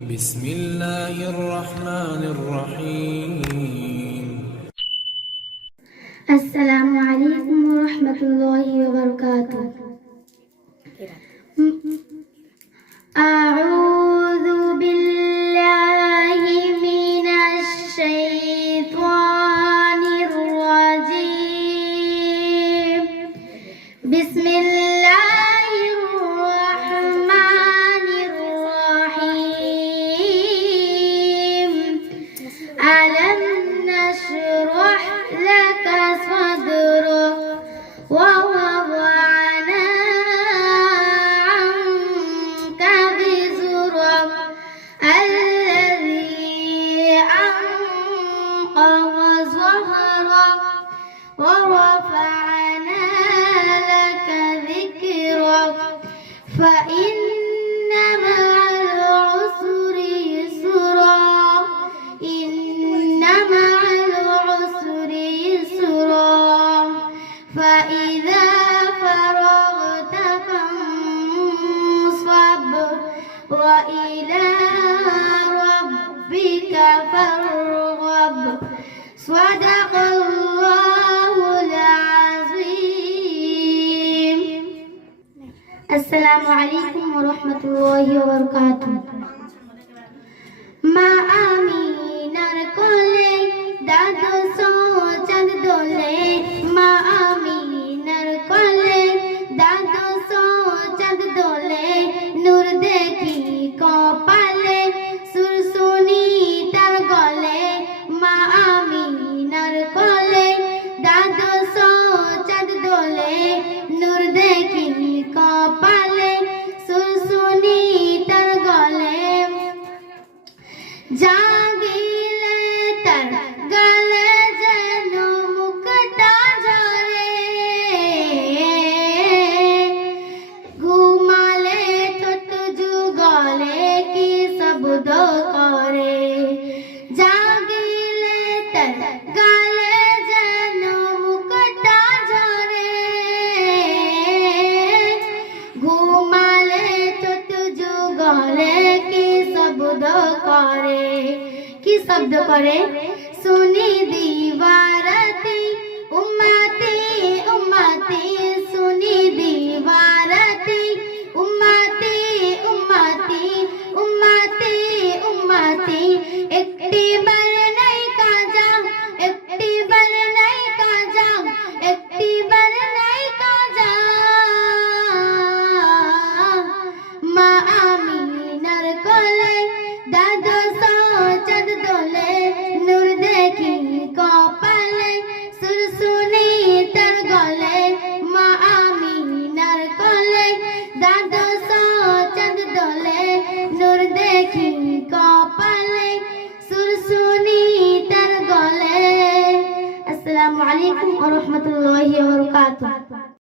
بسم الله الرحمن الرحيم السلام عليكم ورحمة الله وبركاته. أعوذ بالله من الشيطان الرجيم. بسم الله الرحمن الرحيم. ألم نشرح لك صدرك ووضعنا عنك وزرك الذي أنقض ظهرك ورفعنا لك ذكرك فإن مع العسر يسرا إن مع العسر يسرا فإذا فرغت فانصب وإلى ربك فارغب. صدق الله العظيم. السلام عليكم ورحمة الله وبركاته. মা আমিনার কোলে দাদু চাঁদ দোলে, মা আমিনার কোলে দাদু চাঁদ দোলে, নূর দেখি কপালে সুর শুনি তার গলে। মা আমিনার কোলে দাদু চাঁদ দোলে, নূর দেখি কপালে সুর শুনি তার গলে। জাগিলে তার গলে যেন মুক্তা ঝরে, ঘুমালে ছোট যুগলে কি শব্দ করে। জাগিলে তার গলে যেন মুক্তা ঝরে, ঘুমালে ছোট যুগলে কি শব্দ করে। কি শব্দ করে? শুনি দিবারাতি উম্মতি উম্মতি, শুনি দিবারাতি উম্মতি উম্মতি উম্মতি উম্মতি। একটি বার নাই কাজা, একটি বার নাই কাজা, একটি বার নাই কাজা। মা আমিনার কোলে দাদু চাঁদ দোলে, নূর দেখি কপালে সুর শুনি তার গলে। মা আমিনার কোলে দাদু চাঁদ দোলে, নূর দেখি কপালে সুর শুনি তার গলে। আসসালামু আলাইকুম ওয়া রাহমাতুল্লাহি ওয়া বারাকাতুহু।